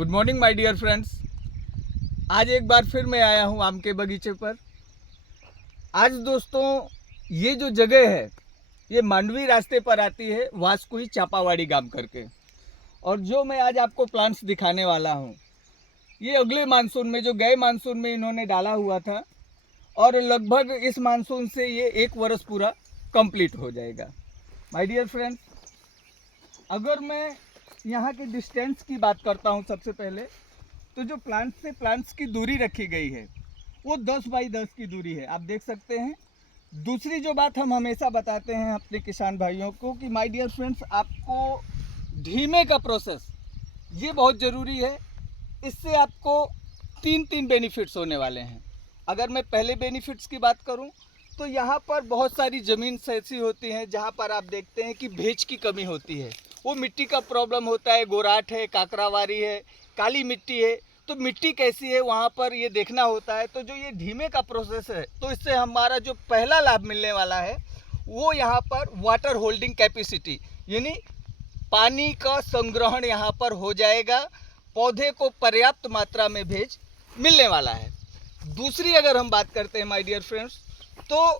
Good morning my dear friends. आज एक बार फिर मैं आया हूँ आम के बगीचे पर। आज दोस्तों ये जो जगह है ये मांडवी रास्ते पर आती है वास्कुई चापावाड़ी गांव करके। और जो मैं आज आपको प्लांट्स दिखाने वाला हूँ ये अगले मानसून में, जो गए मानसून में इन्होंने डाला हुआ था और लगभग इस मानसून से ये 1 वर्ष पूरा कंप्लीट हो जाएगा। माय डियर फ्रेंड्स, अगर मैं यहाँ के डिस्टेंस की बात करता हूँ सबसे पहले, तो जो प्लांट्स से प्लांट्स की दूरी रखी गई है वो 10 बाई 10 की दूरी है, आप देख सकते हैं। दूसरी जो बात हम हमेशा बताते हैं अपने किसान भाइयों को कि माय डियर फ्रेंड्स, आपको धीमे का प्रोसेस ये बहुत ज़रूरी है। इससे आपको तीन बेनिफिट्स होने वाले हैं। अगर मैं पहले बेनिफिट्स की बात करूं तो यहाँ पर बहुत सारी ज़मीन ऐसी होती हैं जहाँ पर आप देखते हैं कि भेज की कमी होती है, वो मिट्टी का प्रॉब्लम होता है, गोराट है, काकरावारी है, काली मिट्टी है, तो मिट्टी कैसी है वहाँ पर ये देखना होता है। तो जो ये धीमे का प्रोसेस है तो इससे हमारा जो पहला लाभ मिलने वाला है वो यहाँ पर वाटर होल्डिंग कैपेसिटी, यानी पानी का संग्रहण यहाँ पर हो जाएगा, पौधे को पर्याप्त मात्रा में भेज मिलने वाला है। दूसरी अगर हम बात करते हैं माय डियर फ्रेंड्स, तो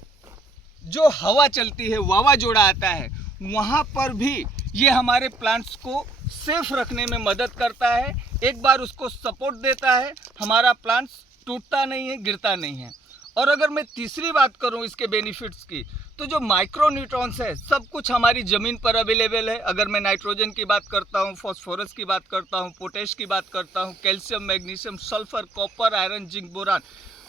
जो हवा चलती है, वावाजोड़ा आता है, वहाँ पर भी ये हमारे प्लांट्स को सेफ रखने में मदद करता है। एक बार उसको सपोर्ट देता है, हमारा प्लांट्स टूटता नहीं है, गिरता नहीं है। और अगर मैं तीसरी बात करूं इसके बेनिफिट्स की, तो जो माइक्रो न्यूट्रॉन्स है सब कुछ हमारी ज़मीन पर अवेलेबल है। अगर मैं नाइट्रोजन की बात करता हूं, फॉस्फोरस की बात करता हूं, पोटेश की बात करता हूं, calcium, magnesium, sulphur, copper, iron, zinc, boron,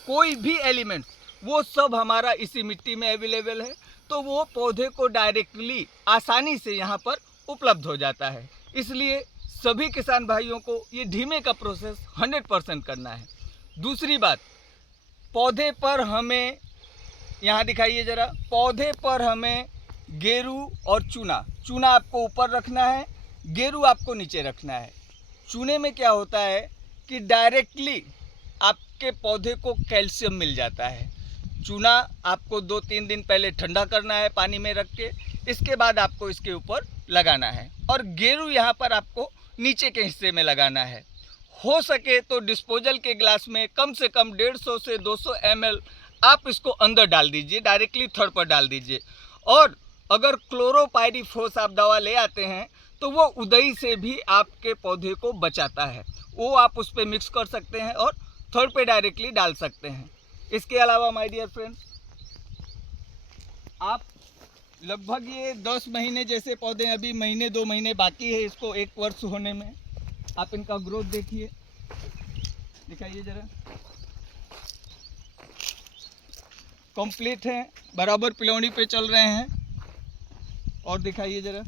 कोई भी एलिमेंट वो सब हमारा इसी मिट्टी में अवेलेबल है। तो वो पौधे को डायरेक्टली आसानी से यहाँ पर उपलब्ध हो जाता है। इसलिए सभी किसान भाइयों को ये धीमे का प्रोसेस 100% करना है। दूसरी बात, पौधे पर हमें यहाँ दिखाइए ज़रा, पौधे पर हमें गेरू और चूना आपको ऊपर रखना है, गेरू आपको नीचे रखना है। चूने में क्या होता है कि डायरेक्टली आपके पौधे को कैल्शियम मिल जाता है। चूना आपको 2-3 दिन पहले ठंडा करना है पानी में रख के, इसके बाद आपको इसके ऊपर लगाना है। और गेरू यहाँ पर आपको नीचे के हिस्से में लगाना है। हो सके तो डिस्पोजल के ग्लास में कम से कम 150 से 200 ml आप इसको अंदर डाल दीजिए, डायरेक्टली थड़ पर डाल दीजिए। और अगर क्लोरोपाइरीफोस आप दवा ले आते हैं तो वो उदई से भी आपके पौधे को बचाता है, वो आप उस पर मिक्स कर सकते हैं और थड़ पे डायरेक्टली डाल सकते हैं। इसके अलावा माय डियर फ्रेंड्स, आप लगभग ये 10 महीने जैसे पौधे, अभी महीने 2 महीने बाकी है इसको 1 वर्ष होने में, आप इनका ग्रोथ देखिए, दिखाइए जरा, कंप्लीट हैं, बराबर पिलौनी पे चल रहे हैं। और दिखाइए जरा,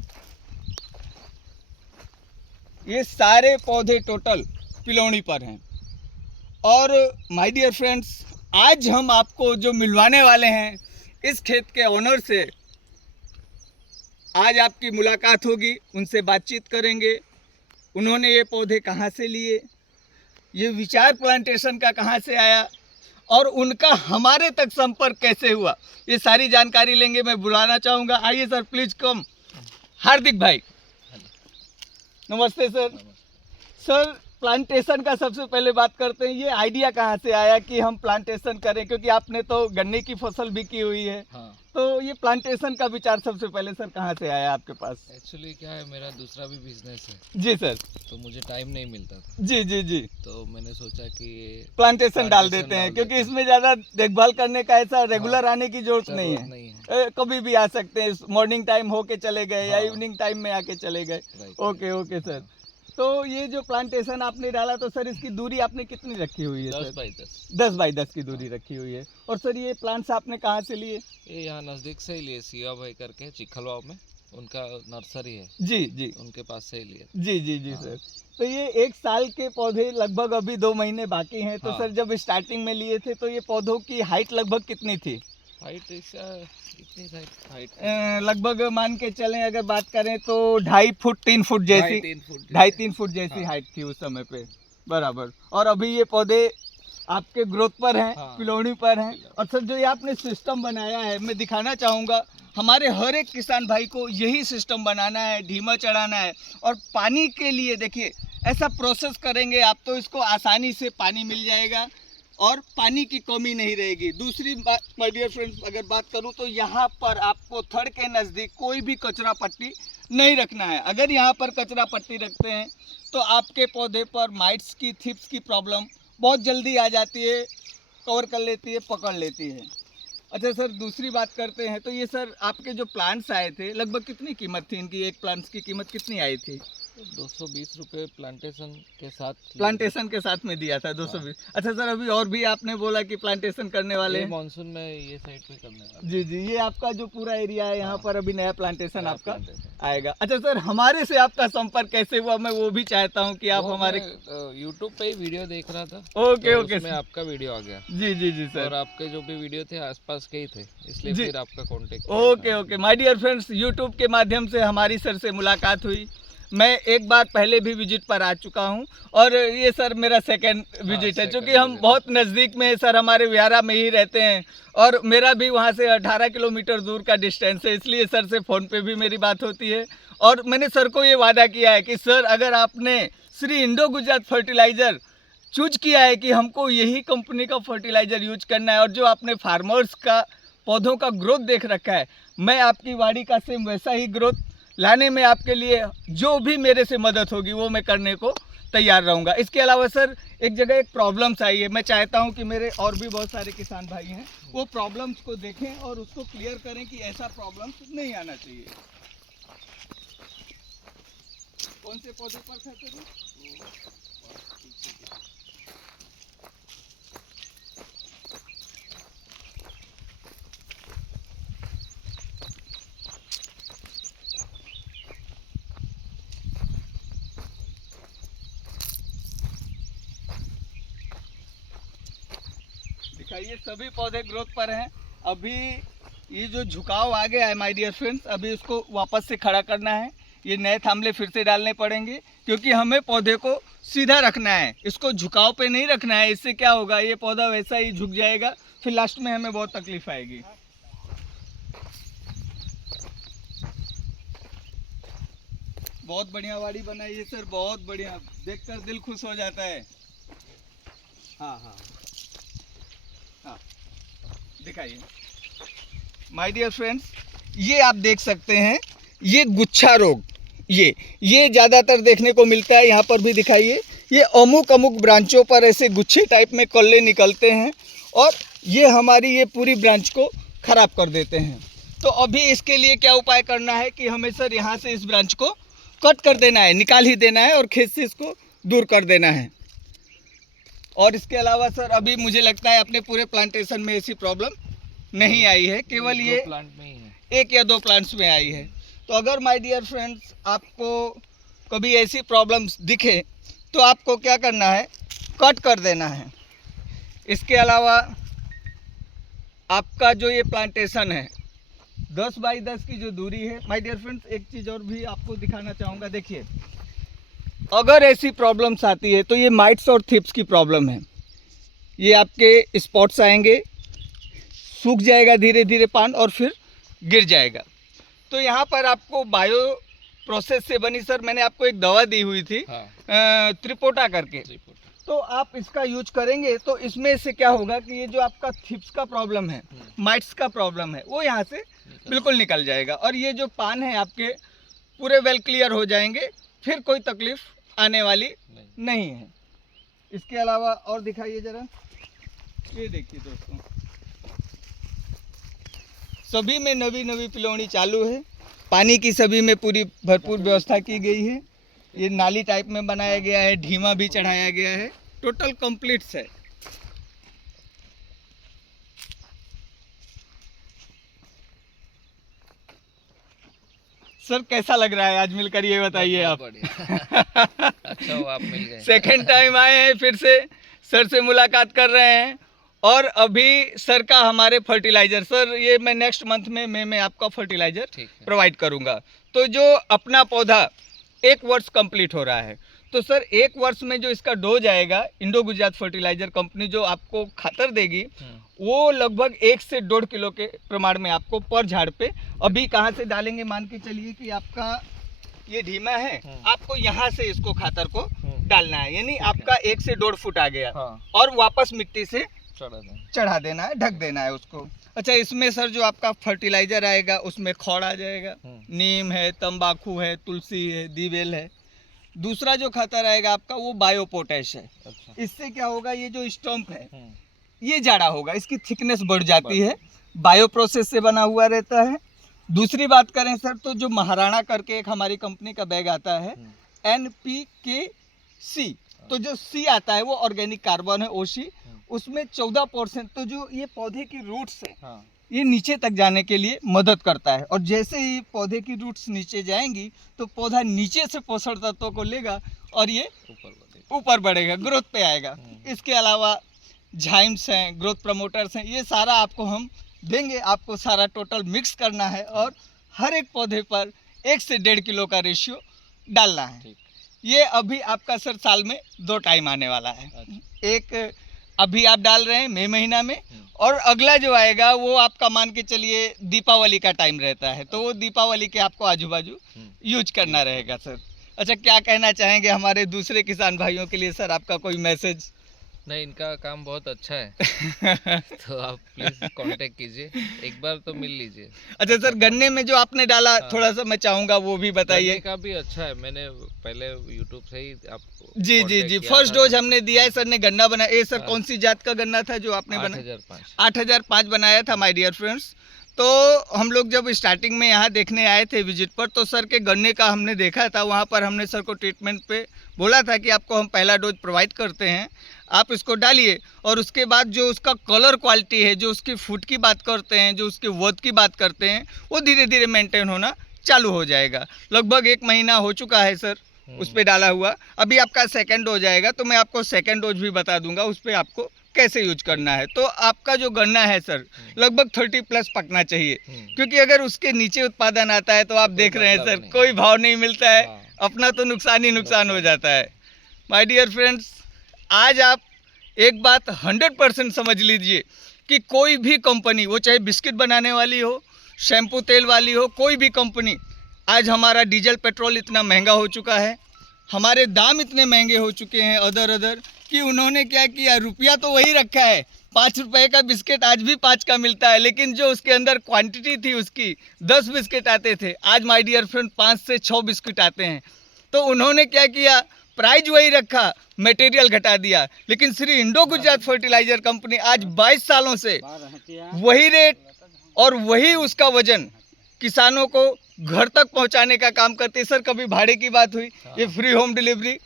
ये सारे पौधे टोटल पिलौनी पर हैं। और माय डियर फ्रेंड्स, आज हम आपको जो मिलवाने वाले हैं इस खेत के ओनर से, आज आपकी मुलाकात होगी, उनसे बातचीत करेंगे। उन्होंने ये पौधे कहाँ से लिए, ये विचार प्लांटेशन का कहाँ से आया और उनका हमारे तक संपर्क कैसे हुआ, ये सारी जानकारी लेंगे। मैं बुलाना चाहूँगा, आइए सर प्लीज़ कम। हार्दिक भाई नमस्ते सर। सर, प्लांटेशन का सबसे पहले बात करते हैं, ये आइडिया कहाँ से आया कि हम प्लांटेशन करें, क्योंकि आपने तो गन्ने की फसल भी की हुई है। हाँ। तो ये प्लांटेशन का विचार सबसे पहले सर कहाँ से आया आपके पास? एक्चुअली क्या है, मेरा दूसरा भी बिजनेस है। जी सर। तो मुझे टाइम नहीं मिलता था। जी। तो मैंने सोचा कि प्लांटेशन डाल देते हैं, क्योंकि इसमें ज़्यादा देखभाल करने का ऐसा रेगुलर आने की जरूरत नहीं है। कभी भी आ सकते हैं, मॉर्निंग टाइम होके चले गए या इवनिंग टाइम में आके चले गए। Okay sir. तो ये जो प्लांटेशन आपने डाला, तो सर इसकी दूरी आपने कितनी रखी हुई है? 10 बाई 10। 10 बाई 10 की दूरी रखी हुई है। और सर ये प्लांट्स आपने कहाँ से लिए? ये यहाँ नज़दीक से ही लिए, सिया भाई करके चिखलवाव में उनका नर्सरी है। जी, उनके पास से ही लिए। जी सर। तो ये 1 साल के पौधे, लगभग अभी 2 महीने बाकी हैं। तो सर जब स्टार्टिंग में लिए थे तो ये पौधों की हाइट लगभग कितनी थी? हाइट इतनी हाइट लगभग मान के चलें, अगर बात करें तो 2.5 फुट 3 फुट जैसी, 2.5-3 फुट जैसी हाइट थी उस समय पे, बराबर। और अभी ये पौधे आपके ग्रोथ पर हैं, पिलौनी पर हैं। और सर जो ये आपने सिस्टम बनाया है, मैं दिखाना चाहूँगा, हमारे हर एक किसान भाई को यही सिस्टम बनाना है, धीमा चढ़ाना है। और पानी के लिए देखिए, ऐसा प्रोसेस करेंगे आप तो इसको आसानी से पानी मिल जाएगा और पानी की कमी नहीं रहेगी। दूसरी बात माय डियर फ्रेंड्स, अगर बात करूं तो यहाँ पर आपको थड़ के नज़दीक कोई भी कचरा पट्टी नहीं रखना है। अगर यहाँ पर कचरा पट्टी रखते हैं तो आपके पौधे पर माइट्स की, थिप्स की प्रॉब्लम बहुत जल्दी आ जाती है, कवर कर लेती है, पकड़ लेती है। अच्छा सर, दूसरी बात करते हैं तो ये सर आपके जो प्लांट्स आए थे लगभग कितनी कीमत थी इनकी? एक प्लांट्स की कीमत कितनी आई थी? 220 रुपये प्लांटेशन के साथ। प्लांटेशन के साथ में दिया था 220। अच्छा सर, अभी और भी आपने बोला कि प्लांटेशन करने वाले हैं। मानसून में ये साइड पे करने वाले। जी जी, ये आपका जो पूरा एरिया है यहाँ हाँ। पर अभी नया प्लांटेशन नया आपका plantation। आएगा। अच्छा सर, हमारे से आपका संपर्क कैसे हुआ, मैं वो भी चाहता हूँ कि आप वो हमारे। मैं यूट्यूब पे ही वीडियो देख रहा था। ओके तो ओके उसमें आपका वीडियो आ गया जी जी जी सर। और आपके जो भी वीडियो थे आसपास के ही थे, इसलिए जी। फिर आपका contact. Okay okay my dear friends, YouTube के माध्यम से हमारी सर से मुलाकात हुई। मैं एक बार पहले भी विजिट पर आ चुका हूं और ये सर मेरा सेकंड विजिट है, second क्योंकि हम visit। बहुत नज़दीक में है सर, हमारे व्यारा में ही रहते हैं और मेरा भी वहां से 18 किलोमीटर दूर का डिस्टेंस है, इसलिए सर से फ़ोन पे भी मेरी बात होती है। और मैंने सर को ये वादा किया है कि सर अगर आपने Shri Indo Gujarat fertiliser choose किया है कि हमको यही कंपनी का फर्टिलाइज़र यूज करना है और जो आपने फार्मर्स का पौधों का ग्रोथ देख रखा है, मैं आपकी वाड़ी का सेम वैसा ही ग्रोथ लाने में आपके लिए जो भी मेरे से मदद होगी वो मैं करने को तैयार रहूँगा। इसके अलावा सर एक जगह एक प्रॉब्लम्स आई है, मैं चाहता हूँ कि मेरे और भी बहुत सारे किसान भाई हैं वो प्रॉब्लम्स को देखें और उसको क्लियर करें कि ऐसा प्रॉब्लम्स नहीं आना चाहिए। कौन से पौधे पर था सर? दिखाइए, सभी पौधे ग्रोथ पर हैं। अभी ये जो झुकाव आ गया है माय डियर फ्रेंड्स, अभी उसको वापस से खड़ा करना है। ये नए थामले फिर से डालने पड़ेंगे क्योंकि हमें पौधे को सीधा रखना है, इसको झुकाव पे नहीं रखना है। इससे क्या होगा, ये पौधा वैसा ही झुक जाएगा, फिर लास्ट में हमें बहुत तकलीफ आएगी। बहुत बढ़िया वाड़ी बनाई है सर, बहुत बढ़िया, देखकर दिल खुश हो जाता है। हाँ हाँ हाँ, दिखाइए माय डियर फ्रेंड्स, ये आप देख सकते हैं, ये गुच्छा रोग, ये ज़्यादातर देखने को मिलता है। यहाँ पर भी दिखाइए, ये अमुक ब्रांचों पर ऐसे गुच्छे टाइप में कल्ले निकलते हैं और ये हमारी ये पूरी ब्रांच को ख़राब कर देते हैं। तो अभी इसके लिए क्या उपाय करना है कि हमें सर यहाँ से इस ब्रांच को कट कर देना है, निकाल ही देना है और खेत से इसको दूर कर देना है। और इसके अलावा सर अभी मुझे लगता है अपने पूरे प्लांटेशन में ऐसी प्रॉब्लम नहीं आई है, केवल ये प्लांट में ही है, 1 या 2 प्लांट्स में आई है। तो अगर माय डियर फ्रेंड्स आपको कभी ऐसी प्रॉब्लम्स दिखे तो आपको क्या करना है, कट कर देना है। इसके अलावा आपका जो ये प्लांटेशन है 10 बाई 10 की जो दूरी है माय डियर फ्रेंड्स, एक चीज़ और भी आपको दिखाना चाहूँगा। देखिए, अगर ऐसी प्रॉब्लम्स आती है तो ये माइट्स और थिप्स की प्रॉब्लम है। ये आपके स्पॉट्स आएंगे, सूख जाएगा धीरे धीरे पान और फिर गिर जाएगा। तो यहाँ पर आपको बायो प्रोसेस से बनी सर, मैंने आपको एक दवा दी हुई थी, हाँ। त्रिपोटा करके, तो आप इसका यूज करेंगे तो इसमें से क्या होगा कि ये जो आपका थिप्स का प्रॉब्लम है, माइट्स का प्रॉब्लम है, वो यहाँ से बिल्कुल निकल जाएगा और ये जो पान है आपके पूरे वेल क्लियर हो जाएंगे, फिर कोई तकलीफ आने वाली नहीं है। इसके अलावा और दिखाइए ज़रा, ये देखिए दोस्तों, सभी में नवी पिलौनी चालू है, पानी की सभी में पूरी भरपूर व्यवस्था की गई है। ये नाली टाइप में बनाया गया है, ढीमा भी चढ़ाया गया है, टोटल कंप्लीट्स है। सर कैसा लग रहा है आज मिलकर, ये बताइए आप। अच्छा हुआ आप मिल गए। सेकेंड टाइम आए हैं, फिर से सर से मुलाकात कर रहे हैं और अभी सर का हमारे फर्टिलाइज़र, सर ये मैं नेक्स्ट मंथ में मई में आपका फर्टिलाइज़र प्रोवाइड करूंगा। तो जो अपना पौधा 1 वर्ष कंप्लीट हो रहा है, तो सर 1 वर्ष में जो इसका डोज आएगा, इंडो गुजरात फर्टिलाइज़र कंपनी जो आपको खातर देगी, वो लगभग 1 से 1.5 किलो के प्रमाण में आपको पर झाड़ पे, अभी कहाँ से डालेंगे मान के चलिए कि आपका ये धीमा है, हम्म। आपको यहाँ से इसको खातर को हम्म। डालना है, यानी ठीक है। आपका 1 से 1.5 फुट आ गया हाँ और वापस मिट्टी से चढ़ा दें। चढ़ा देना है, ढक देना है उसको। अच्छा, इसमें सर जो आपका फर्टिलाइजर आएगा उसमें खौड़ आ जाएगा, नीम है, तंबाकू है, तुलसी है, दीवेल है। दूसरा जो खातर आएगा आपका वो बायो पोटैश है। अच्छा। इससे क्या होगा, ये जो स्टम्प है हम्म। ये जाड़ा होगा, इसकी थिकनेस बढ़ जाती है, बायो प्रोसेस से बना हुआ रहता है। दूसरी बात करें सर तो जो महाराणा करके एक हमारी कंपनी का बैग आता है NPK-C, तो जो C आता है वो ऑर्गेनिक कार्बन है, OC, उसमें 14%, तो जो ये पौधे की रूट्स है हाँ। ये नीचे तक जाने के लिए मदद करता है। और जैसे ही पौधे की रूट्स नीचे जाएंगी तो पौधा नीचे से पोषण तत्वों को लेगा और ये ऊपर बढ़ेगा, ग्रोथ पे आएगा। इसके अलावा झाइम्स हैं, ग्रोथ प्रमोटर्स हैं, ये सारा आपको हम देंगे। आपको सारा टोटल मिक्स करना है और हर एक पौधे पर 1 से 1.5 किलो का रेशियो डालना है। ये अभी आपका सर साल में 2 टाइम आने वाला है। एक अभी आप डाल रहे हैं मई महीना में, और अगला जो आएगा वो आपका मान के चलिए दीपावली का टाइम रहता है, तो वो दीपावली के आपको आजू बाजू यूज करना रहेगा सर। अच्छा, क्या कहना चाहेंगे हमारे दूसरे किसान भाइयों के लिए सर, आपका कोई मैसेज? नहीं, इनका काम बहुत अच्छा है तो आप प्लीज कांटेक्ट कीजिए, एक बार तो मिल लीजिए। अच्छा सर, गन्ने में जो आपने डाला हाँ। थोड़ा सा मैं चाहूंगा वो भी बताइए। गन्ने का भी अच्छा है, मैंने पहले यूट्यूब से ही आपको जी contact किया फर्स्ट था, डोज तो हमने दिया है, सर ने गन्ना बनाया। ये सर हाँ। कौन सी जात का गन्ना था जो आपने बनाया? 8005। 8005 बनाया था माय डियर फ्रेंड्स। तो हम लोग जब स्टार्टिंग में यहाँ देखने आए थे विजिट पर, तो सर के गन्ने का हमने देखा था, वहाँ पर हमने सर को ट्रीटमेंट पे बोला था कि आपको हम पहला डोज प्रोवाइड करते हैं, आप इसको डालिए। और उसके बाद जो उसका कलर क्वालिटी है, जो उसकी फूट की बात करते हैं, जो उसकी वर्थ की बात करते हैं, वो धीरे धीरे मेंटेन होना चालू हो जाएगा। लगभग 1 महीना हो चुका है सर उस पर डाला हुआ। अभी आपका सेकेंड डोज आएगा तो मैं आपको सेकेंड डोज भी बता दूंगा, उस पर आपको कैसे यूज करना है। तो आपका जो गन्ना है सर लगभग 30+ पकना चाहिए, क्योंकि अगर उसके नीचे उत्पादन आता है तो आप देख रहे हैं सर कोई भाव नहीं मिलता है, अपना तो नुकसान ही नुकसान हो जाता है। माय डियर फ्रेंड्स, आज आप एक बात 100% समझ लीजिए कि कोई भी कंपनी, वो चाहे बिस्किट बनाने वाली हो, शैम्पू तेल वाली हो, कोई भी कंपनी, आज हमारा डीजल पेट्रोल इतना महंगा हो चुका है, हमारे दाम इतने महंगे हो चुके हैं अदर कि उन्होंने क्या किया, रुपया तो वही रखा है, 5 रुपए का बिस्किट आज भी 5 का मिलता है, लेकिन जो उसके अंदर क्वांटिटी थी उसकी 10 बिस्किट आते थे, आज माय डियर फ्रेंड 5 से 6 बिस्किट आते हैं। तो उन्होंने क्या किया, प्राइस वही रखा, मटेरियल घटा दिया। लेकिन Shri Indo Gujarat fertiliser company आज 22 सालों से वही रेट और वही उसका वजन किसानों को घर तक पहुंचाने का काम करती है। सर कभी भाड़े की बात हुई, ये free home delivery,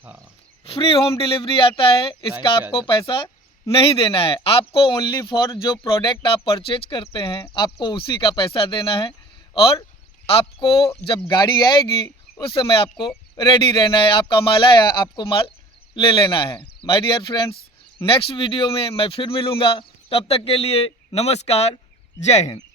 free home delivery आता है, इसका आपको पैसा नहीं देना है, आपको ओनली फॉर जो प्रोडक्ट आप परचेज करते हैं आपको उसी का पैसा देना है। और आपको जब गाड़ी आएगी उस समय आपको रेडी रहना है, आपका माल आया आपको माल ले लेना है। My dear friends, next video में मैं फिर मिलूँगा, तब तक के लिए नमस्कार, जय हिंद।